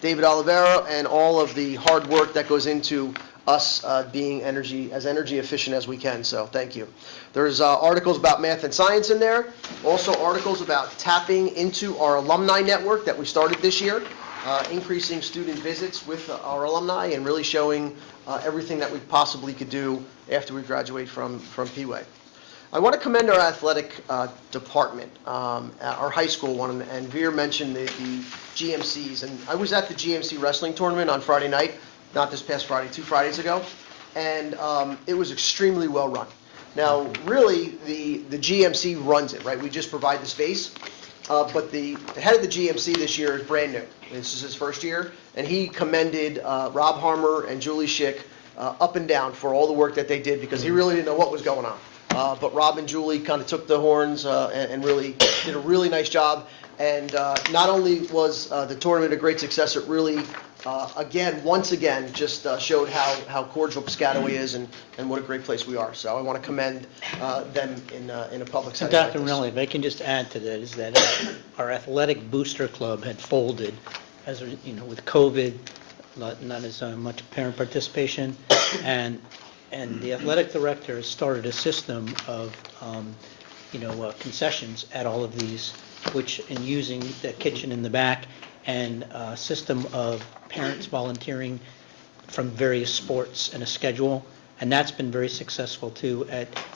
David Oliveira and all of the hard work that goes into us being as energy efficient as we can. So thank you. There's articles about math and science in there. Also articles about tapping into our alumni network that we started this year, increasing student visits with our alumni and really showing everything that we possibly could do after we graduate from Peeway. I want to commend our athletic department, our high school one, and Veer mentioned the GMCs. And I was at the GMC wrestling tournament on Friday night, not this past Friday, 2 Fridays ago, and it was extremely well run. Now, really, the GMC runs it, right? We just provide the space, but the head of the GMC this year is brand new. This is his first year, and he commended Rob Harmer and Julie Schick up and down for all the work that they did because he really didn't know what was going on. But Rob and Julie kind of took the horns and really did a really nice job. And not only was the tournament a great success, it really, once again, just showed how cordial Piscataway is and what a great place we are. So I want to commend them in a public setting. Dr. Minelli, if I can just add to that, is that our athletic booster club had folded, with COVID, not as much parent participation, and the athletic director has started a system of, concessions at all of these, which in using the kitchen in the back and a system of parents volunteering from various sports and a schedule, and that's been very successful too.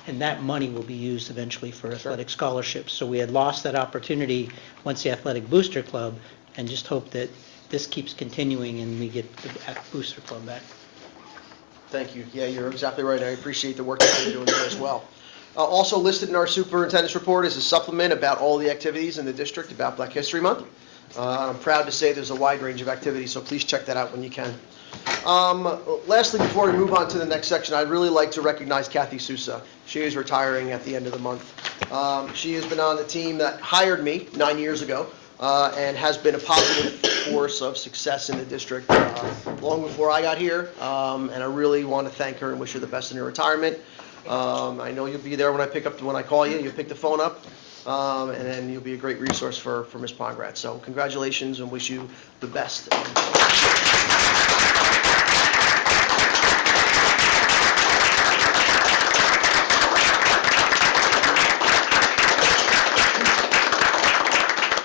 And that money will be used eventually for athletic scholarships. So we had lost that opportunity once the athletic booster club, and just hope that this keeps continuing and we get the booster club back. Thank you. Yeah, you're exactly right. I appreciate the work that you're doing there as well. Also listed in our superintendent's report is a supplement about all the activities in the district about Black History Month. I'm proud to say there's a wide range of activities, so please check that out when you can. Lastly, before we move on to the next section, I'd really like to recognize Kathy Sousa. She is retiring at the end of the month. She has been on the team that hired me 9 years ago and has been a positive force of success in the district long before I got here. And I really want to thank her and wish her the best in her retirement. I know you'll be there when I call you. You'll pick the phone up, and then you'll be a great resource for Ms. Pongratz. So congratulations and wish you the best.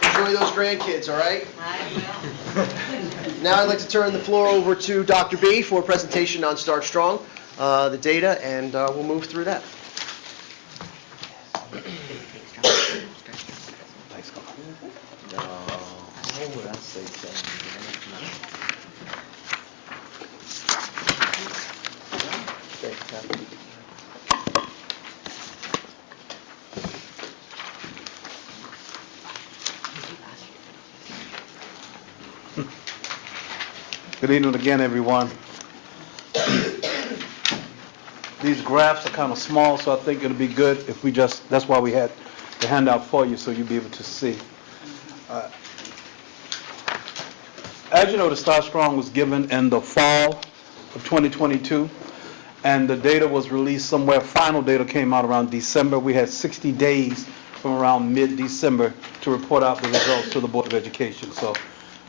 Enjoy those grandkids, all right? I will. Now I'd like to turn the floor over to Dr. B for a presentation on Start Strong, the data, and we'll move through that. Good evening again, everyone. These graphs are kind of small, so I think it'll be good if we that's why we had the handout for you, so you'll be able to see. As you know, the Start Strong was given in the fall of 2022, and the data was released somewhere. Final data came out around December. We had 60 days from around mid-December to report out the results to the Board of Education. So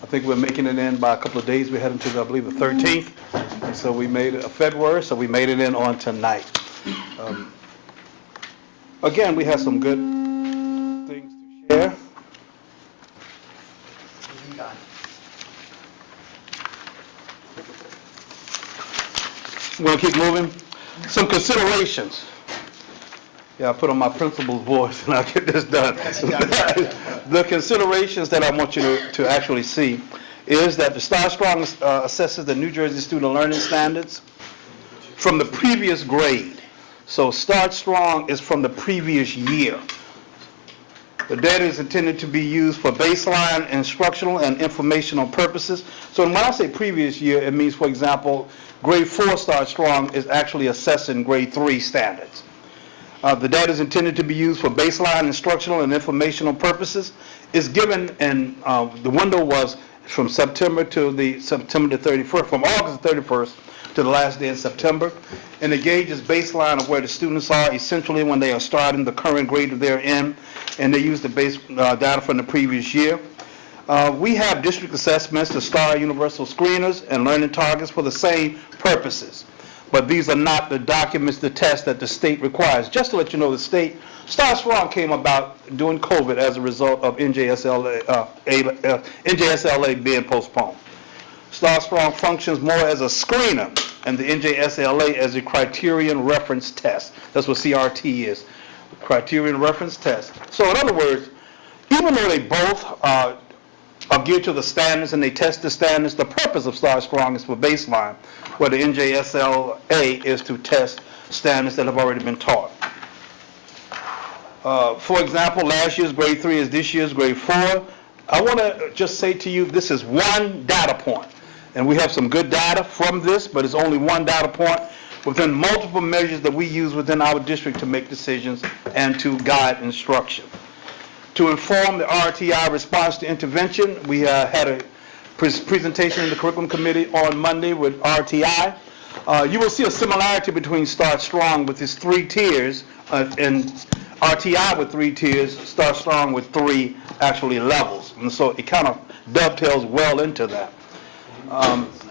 I think we're making it in by a couple of days. We're heading to, I believe, the 13th. And so we made it February, so we made it in on tonight. Again, we have some good things to share. I'm going to keep moving. Some considerations. Yeah, I put on my principal's voice and I'll get this done. The considerations that I want you to actually see is that the Start Strong assesses the New Jersey Student Learning Standards from the previous grade. So Start Strong is from the previous year. The data is intended to be used for baseline instructional and informational purposes. So when I say previous year, it means, for example, grade 4 Start Strong is actually assessing grade 3 standards. The data is intended to be used for baseline instructional and informational purposes. It's given, and the window was from September to September the 31st, from August the 31st to the last day in September. And it gauges baseline of where the students are essentially when they are starting the current grade that they're in, and they use the base data from the previous year. We have district assessments, the STAR Universal Screeners, and learning targets for the same purposes. But these are not the documents, the tests that the state requires. Just to let you know, the state, STAR Strong came about during COVID as a result of NJSLA being postponed. STAR Strong functions more as a screener, and the NJSLA as a criterion reference test. That's what CRT is, criterion reference test. So in other words, even though they both are geared to the standards and they test the standards, the purpose of STAR Strong is for baseline, where the NJSLA is to test standards that have already been taught. For example, last year's grade 3 is this year's grade 4. I want to just say to you, this is one data point. And we have some good data from this, but it's only one data point within multiple measures that we use within our district to make decisions and to guide instruction. To inform the RTI response to intervention, we had a presentation in the curriculum committee on Monday with RTI. You will see a similarity between Start Strong with its 3 tiers and RTI with 3 tiers, Start Strong with 3 actually levels. And so it kind of dovetails well into that.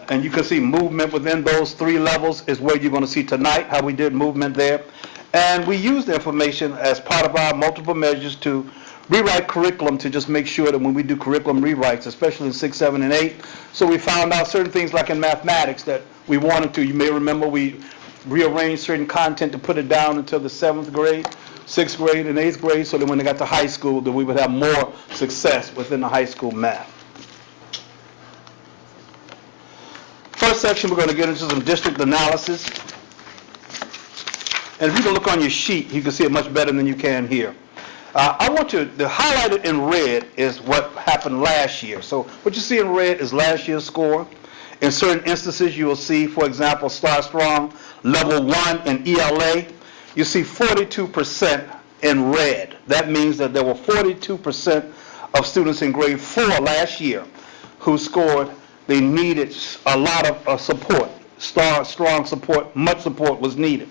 And you can see movement within those 3 levels is where you're going to see tonight, how we did movement there. And we use the information as part of our multiple measures to rewrite curriculum to just make sure that when we do curriculum rewrites, especially in 6, 7, and 8, so we found out certain things like in mathematics that we wanted to. You may remember we rearranged certain content to put it down until the 7th grade, 6th grade, and 8th grade, so that when they got to high school, that we would have more success within the high school math. First section, we're going to get into some district analysis. And if you can look on your sheet, you can see it much better than you can here. I want to, the highlighted in red is what happened last year. So what you see in red is last year's score. In certain instances, you will see, for example, Start Strong, level 1 in ELA, you see 42% in red. That means that there were 42% of students in grade 4 last year who scored. They needed a lot of support, strong support, much support was needed.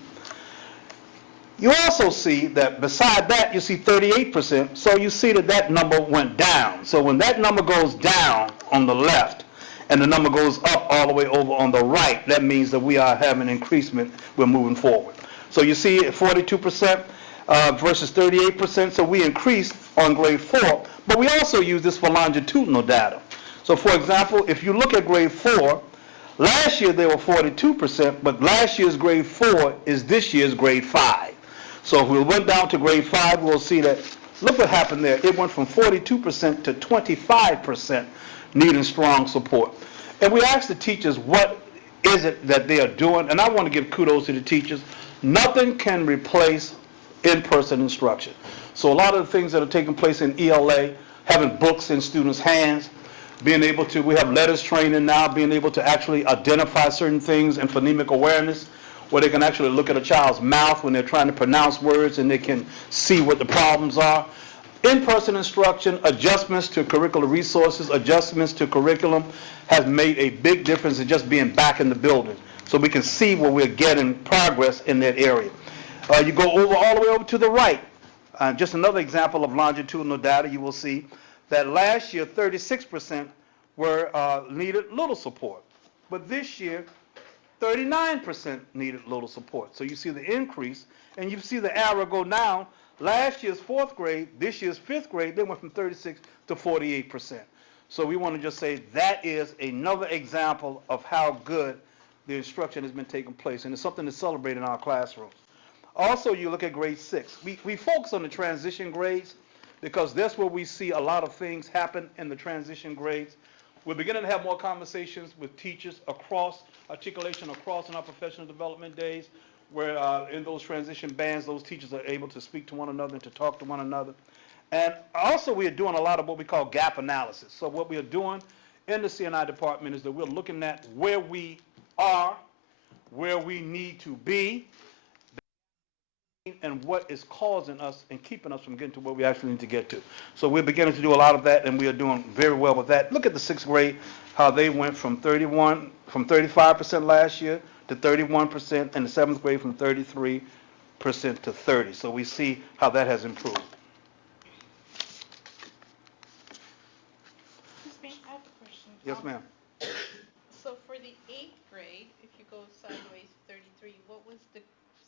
You also see that beside that, you see 38%, so you see that that number went down. So when that number goes down on the left and the number goes up all the way over on the right, that means that we are having increasement, we're moving forward. So you see 42% versus 38%, so we increased on grade 4, but we also use this for longitudinal data. So for example, if you look at grade 4, last year they were 42%, but last year's grade 4 is this year's grade 5. So if we went down to grade 5, we'll see that, look what happened there. It went from 42% to 25% needing strong support. And we asked the teachers, what is it that they are doing? And I want to give kudos to the teachers. Nothing can replace in-person instruction. So a lot of the things that are taking place in ELA, having books in students' hands, being able to, we have letters training now, being able to actually identify certain things and phonemic awareness, where they can actually look at a child's mouth when they're trying to pronounce words and they can see what the problems are. In-person instruction, adjustments to curricular resources, adjustments to curriculum has made a big difference in just being back in the building. So we can see where we're getting progress in that area. You go over all the way over to the right. Just another example of longitudinal data, you will see that last year 36% were needed little support. But this year, 39% needed little support. So you see the increase, and you see the arrow go down. Last year's 4th grade, this year's 5th grade, they went from 36 to 48%. So we want to just say that is another example of how good the instruction has been taking place, and it's something to celebrate in our classrooms. Also, you look at grade 6. We focus on the transition grades because that's where we see a lot of things happen in the transition grades. We're beginning to have more conversations with teachers across, articulation across in our professional development days, where in those transition bands, those teachers are able to speak to one another and to talk to one another. And also we are doing a lot of what we call gap analysis. So what we are doing in the C&I department is that we're looking at where we are, where we need to be, and what is causing us and keeping us from getting to where we actually need to get to. So we're beginning to do a lot of that, and we are doing very well with that. Look at the 6th grade, how they went from 35% last year to 31%, and the 7th grade from 33% to 30%. So we see how that has improved. Yes, ma'am. So for the 8th grade, if you go sideways 33, what was the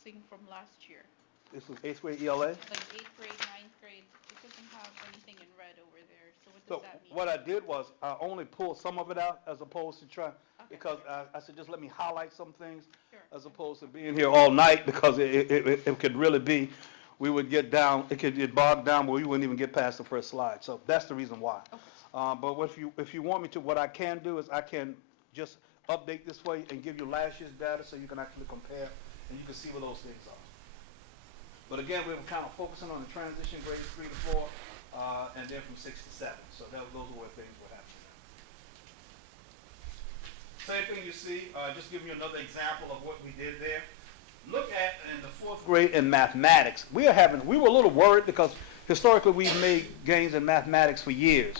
thing from last year? This was 8th grade ELA. Like 8th grade, 9th grade, it doesn't have anything in red over there, so what So does that mean? what I did was, I only pulled some of it out as opposed to try, Okay. because I said, just let me highlight some things Sure. as opposed to being here all night, because it could really be, we would get down, it could get bogged down where we wouldn't even get past the first slide. So that's the reason why. Okay. But if you want me to, what I can do is I can just update this way and give you last year's data so you can actually compare and you can see where those things are. But again, we were kind of focusing on the transition grades 3 to 4, and then from 6 to 7. So those are where things were happening. Same thing you see, just give you another example of what we did there. Look at in the 4th grade in mathematics. We were a little worried because historically we've made gains in mathematics for years.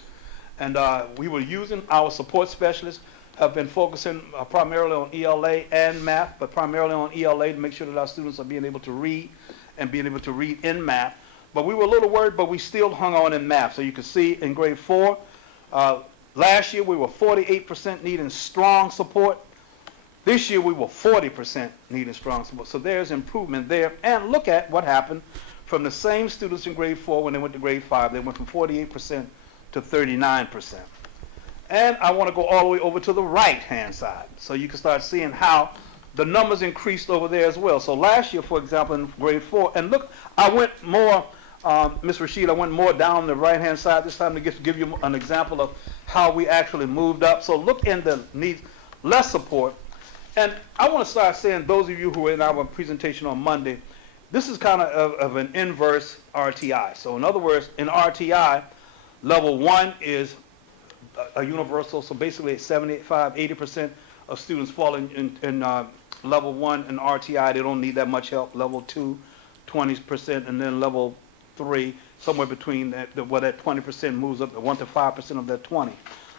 And we were using our support specialists, have been focusing primarily on ELA and math, but primarily on ELA to make sure that our students are being able to read and being able to read in math. But we were a little worried, but we still hung on in math. So you can see in grade 4, last year we were 48% needing strong support. This year we were 40% needing strong support. So there's improvement there. And look at what happened from the same students in grade 4 when they went to grade 5. They went from 48% to 39%. And I want to go all the way over to the right-hand side so you can start seeing how the numbers increased over there as well. So last year, for example, in grade 4, and look, I went more, Ms. Rashid, I went more down the right-hand side this time to give you an example of how we actually moved up. So look in the needs less support. And I want to start saying, those of you who were in our presentation on Monday, this is kind of an inverse RTI. So in other words, in RTI, level 1 is a universal, so basically 75, 80% of students fall in level 1 in RTI. They don't need that much help. Level 2, 20%, and then level 3, somewhere between that, where that 20% moves up to 1 to 5% of that 20.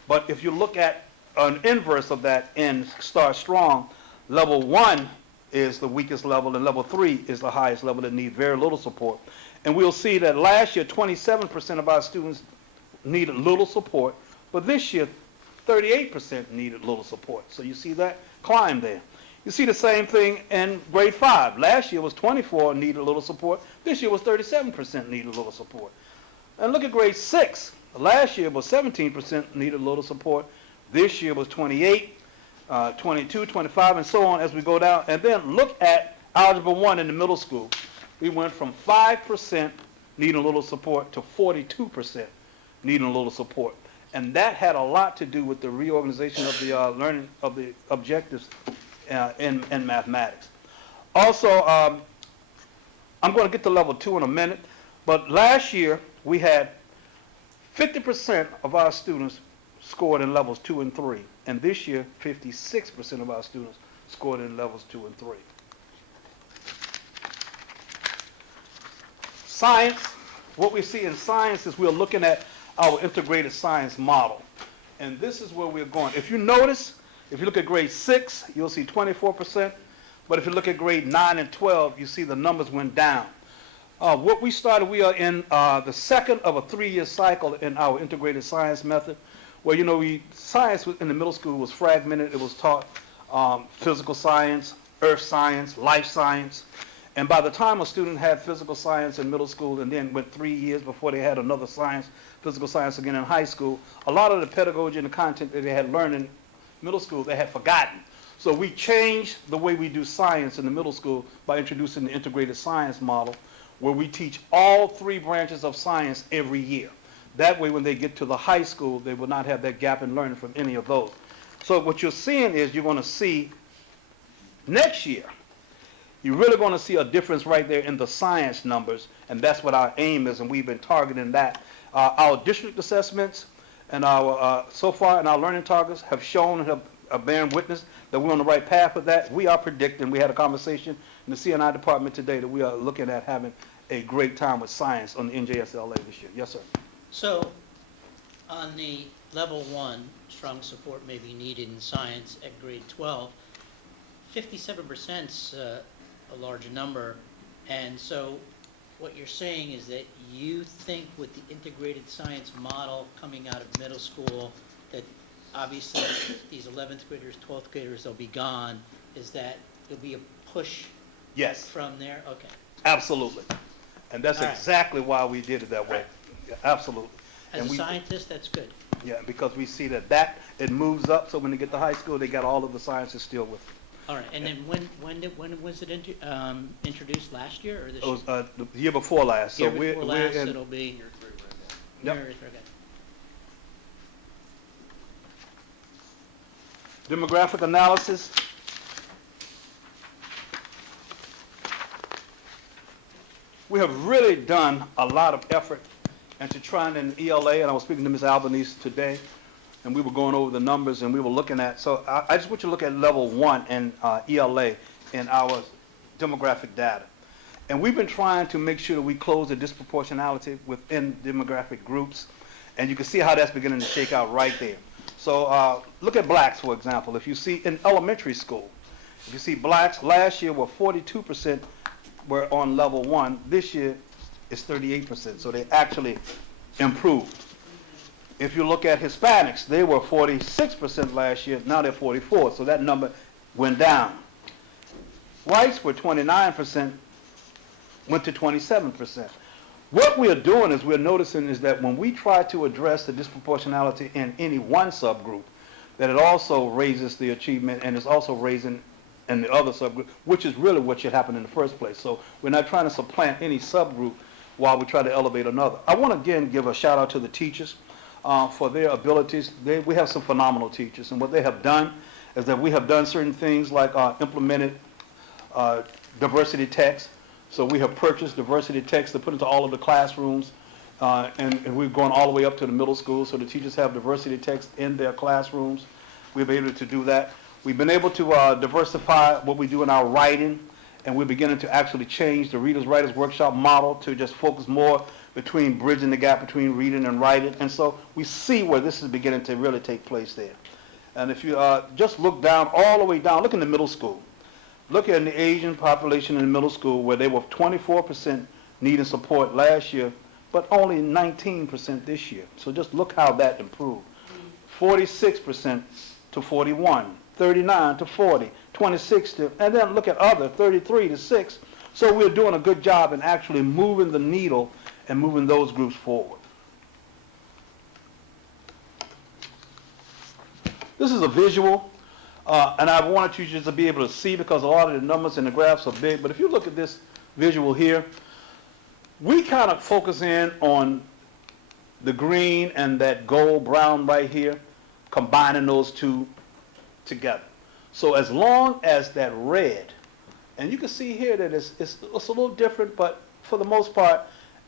But if you look at an inverse of that in Start Strong, level 1 is the weakest level, and level 3 is the highest level that need very little support. And we'll see that last year, 27% of our students needed little support, but this year, 38% needed little support. So you see that climb there. You see the same thing in grade 5. Last year was 24 needed little support. This year was 37% needed little support. And look at grade 6. Last year was 17% needed little support. This year was 28, 22, 25, and so on as we go down. And then look at Algebra 1 in the middle school. We went from 5% needing a little support to 42% needing a little support. And that had a lot to do with the reorganization of the learning of the objectives in mathematics. Also, I'm going to get to level 2 in a minute, but last year we had 50% of our students scored in levels 2 and 3, and this year 56% of our students scored in levels 2 and 3. Science, what we see in science is we're looking at our integrated science model. And this is where we're going. If you notice, if you look at grade 6, you'll see 24%. But if you look at grade 9 and 12, you see the numbers went down. What we started, we are in the second of a 3-year cycle in our integrated science method, where, you know, science in the middle school was fragmented. It was taught physical science, earth science, life science. And by the time a student had physical science in middle school and then went 3 years before they had another science, physical science again in high school, a lot of the pedagogy and the content that they had learned in middle school, they had forgotten. So we changed the way we do science in the middle school by introducing the integrated science model, where we teach all 3 branches of science every year. That way, when they get to the high school, they will not have that gap in learning from any of those. So what you're seeing is you're going to see next year, you're really going to see a difference right there in the science numbers, and that's what our aim is, and we've been targeting that. Our district assessments and our so far and our learning targets have shown and have bearing witness that we're on the right path with that. We are predicting, we had a conversation in the CNI department today, that we are looking at having a great time with science on the NJSLA this year. Yes, sir. So, on the level 1, strong support may be needed in science at grade 12. 57% is a large number, and so what you're saying is that you think with the integrated science model coming out of middle school that obviously, these 11th graders, 12th graders, they'll be gone, is that there'll be a push Yes, from there? Okay. absolutely. And that's All right. exactly why we did it that way. Yeah, absolutely. As And a we- scientist, that's good. Yeah, because we see that it moves up, so when they get to high school, they got all of the sciences still with them. All right, and then when was it introduced, last year or this It year? was the year before last, so Year we're before we're last, in. it'll be. Yep. Year three, okay. Demographic analysis. We have really done a lot of effort into trying in ELA, and I was speaking to Ms. Albanese today, and we were going over the numbers and we were looking at, so I just want you to look at level 1 in ELA in our demographic data. And we've been trying to make sure that we close the disproportionality within demographic groups, and you can see how that's beginning to shake out right there. So look at blacks, for example. If you see in elementary school, if you see blacks, last year were 42% were on level 1. This year is 38%, so they actually improved. If you look at Hispanics, they were 46% last year, now they're 44%, so that number went down. Whites were 29%, went to 27%. What we're doing is we're noticing is that when we try to address the disproportionality in any one subgroup, that it also raises the achievement and is also raising in the other subgroup, which is really what should happen in the first place. So we're not trying to supplant any subgroup while we try to elevate another. I want to again give a shout out to the teachers for their abilities. We have some phenomenal teachers, and what they have done is that we have done certain things like implemented diversity text. So we have purchased diversity text to put into all of the classrooms, and we've gone all the way up to the middle school, so the teachers have diversity text in their classrooms. We've been able to do that. We've been able to diversify what we do in our writing, and we're beginning to actually change the Readers Writers Workshop model to just focus more between bridging the gap between reading and writing. And so we see where this is beginning to really take place there. And if you just look down, all the way down, look in the middle school. Look at the Asian population in the middle school where they were 24% needing support last year, but only 19% this year. So just look how that improved. 46% to 41, 39 to 40, 26 to, and then look at other, 33 to 6. So we're doing a good job in actually moving the needle and moving those groups forward. This is a visual. And I wanted you just to be able to see because a lot of the numbers and the graphs are big. But if you look at this visual here, we kind of focus in on the green and that gold brown right here, combining those two together. So as long as that red, and you can see here that it's a little different, but for the most part,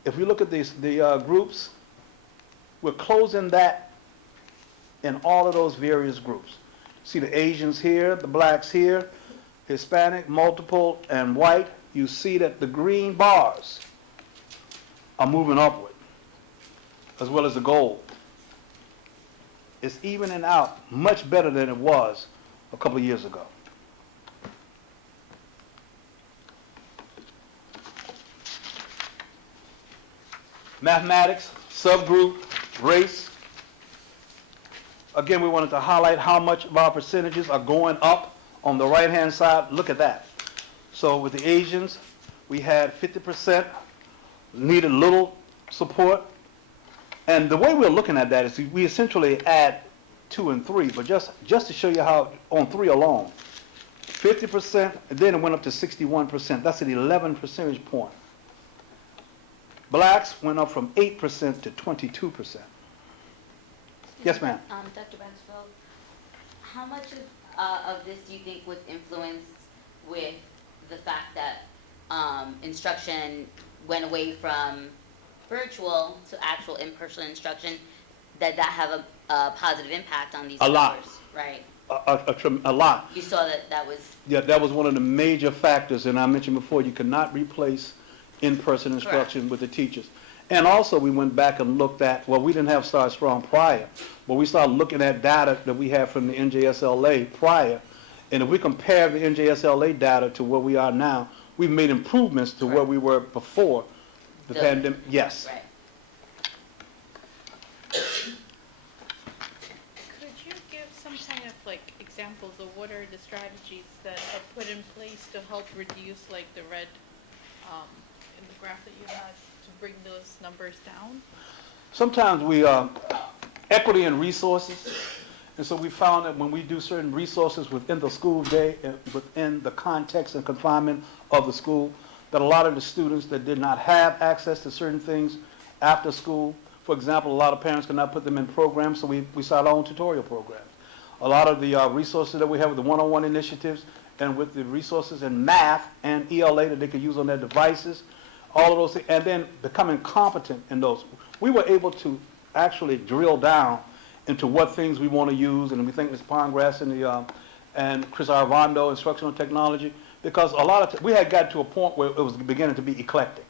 if we look at the groups, we're closing that in all of those various groups. See the Asians here, the blacks here, Hispanic, multiple, and white. You see that the green bars are moving upward, as well as the gold. It's evening out much better than it was a couple of years ago. Mathematics, subgroup, race. Again, we wanted to highlight how much of our percentages are going up on the right-hand side. Look at that. So with the Asians, we had 50% needed little support. And the way we're looking at that is we essentially add 2 and 3, but just to show you how on 3 alone, 50%, and then it went up to 61%. That's an 11 percentage point. Blacks went up from 8% to 22%. Yes, ma'am. Dr. Bransfield, how much of this do you think was influenced with the fact that instruction went away from virtual to actual in-person instruction? Did that have a positive impact on these A lot. numbers? Right. A lot. You saw that was Yeah, that was one of the major factors, and I mentioned before, you could not replace in-person instruction with the teachers. And also, we went back and looked at, well, we didn't have Start Strong prior, but we started looking at data that we have from the NJSLA prior, and if we compare the NJSLA data to where we are now, we've made improvements to where we were before the pandemic. Yes. right. Could you give examples of what are the strategies that are put in place to help reduce like the red, in the graph that you had, to bring those numbers down? Sometimes we, equity in resources, and so we found that when we do certain resources within the school day, and within the context and confinement of the school, that a lot of the students that did not have access to certain things after school, for example, a lot of parents could not put them in programs, so we started our own tutorial programs. A lot of the resources that we have with the one-on-one initiatives and with the resources in math and ELA that they could use on their devices, all of those things, and then becoming competent in those. We were able to actually drill down into what things we want to use, and we think Ms. Pongrass and Chris Arvando, instructional technology, because a lot of we had got to a point where it was beginning to be eclectic,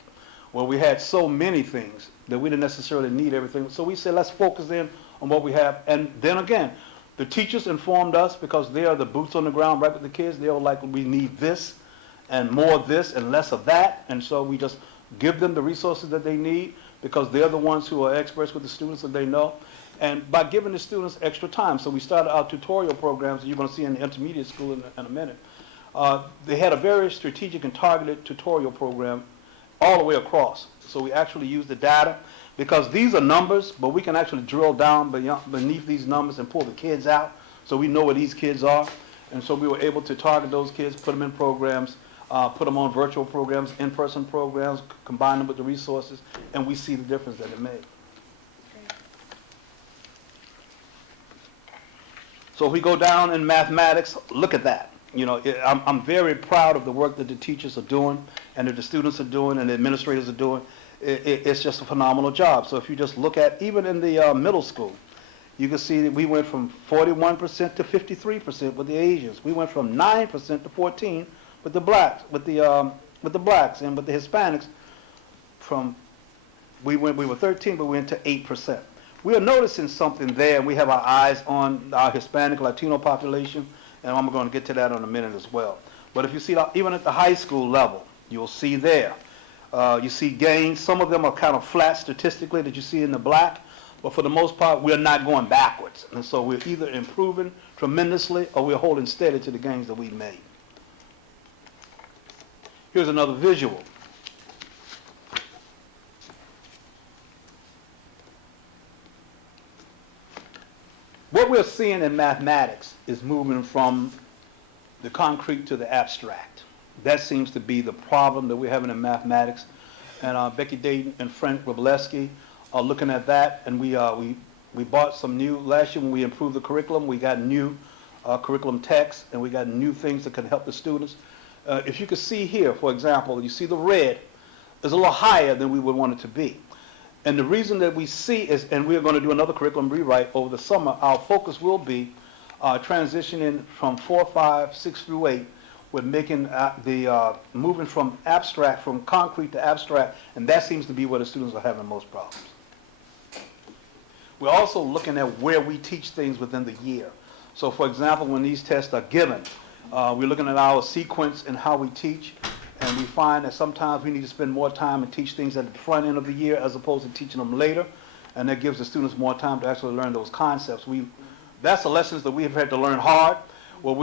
where we had so many things that we didn't necessarily need everything. So we said, let's focus in on what we have. And then again, the teachers informed us, because they are the boots on the ground right with the kids. They were like, we need this and more of this and less of that. And so we just give them the resources that they need, because they're the ones who are experts with the students that they know. And by giving the students extra time, so we started our tutorial programs that you're going to see in the intermediate school in a minute. They had a very strategic and targeted tutorial program all the way across. So we actually use the data, because these are numbers, but we can actually drill down beneath these numbers and pull the kids out, so we know where these kids are. And so we were able to target those kids, put them in programs, put them on virtual programs, in-person programs, combine them with the resources, and we see the difference that it made. So if we go down in mathematics, look at that. You know, I'm very proud of the work that the teachers are doing and that the students are doing and the administrators are doing. It's just a phenomenal job. So if you just look at, even in the middle school, you can see that we went from 41% to 53% with the Asians. We went from 9% to 14% with the blacks, with the blacks, and with the Hispanics. We were 13, but we went to 8%. We are noticing something there, and we have our eyes on our Hispanic, Latino population, and I'm going to get to that in a minute as well. But if you see, even at the high school level, you'll see there, you see gains. Some of them are kind of flat statistically that you see in the black, but for the most part, we're not going backwards. And so we're either improving tremendously or we're holding steady to the gains that we've made. Here's another visual. What we're seeing in mathematics is moving from the concrete to the abstract. That seems to be the problem that we're having in mathematics. And Becky Dayton and Frank Robleski are looking at that. And we bought some new, last year when we improved the curriculum, we got new curriculum texts, and we got new things that can help the students. If you can see here, for example, you see the red is a little higher than we would want it to be. And the reason that we see is, and we're going to do another curriculum rewrite over the summer, our focus will be transitioning from 4, 5, 6 through 8. We're making moving from abstract, from concrete to abstract, and that seems to be where the students are having the most problems. We're also looking at where we teach things within the year. So for example, when these tests are given, we're looking at our sequence and how we teach. And we find that sometimes we need to spend more time and teach things at the front end of the year as opposed to teaching them later. And that gives the students more time to actually learn those concepts. That's the lessons that we've had to learn hard.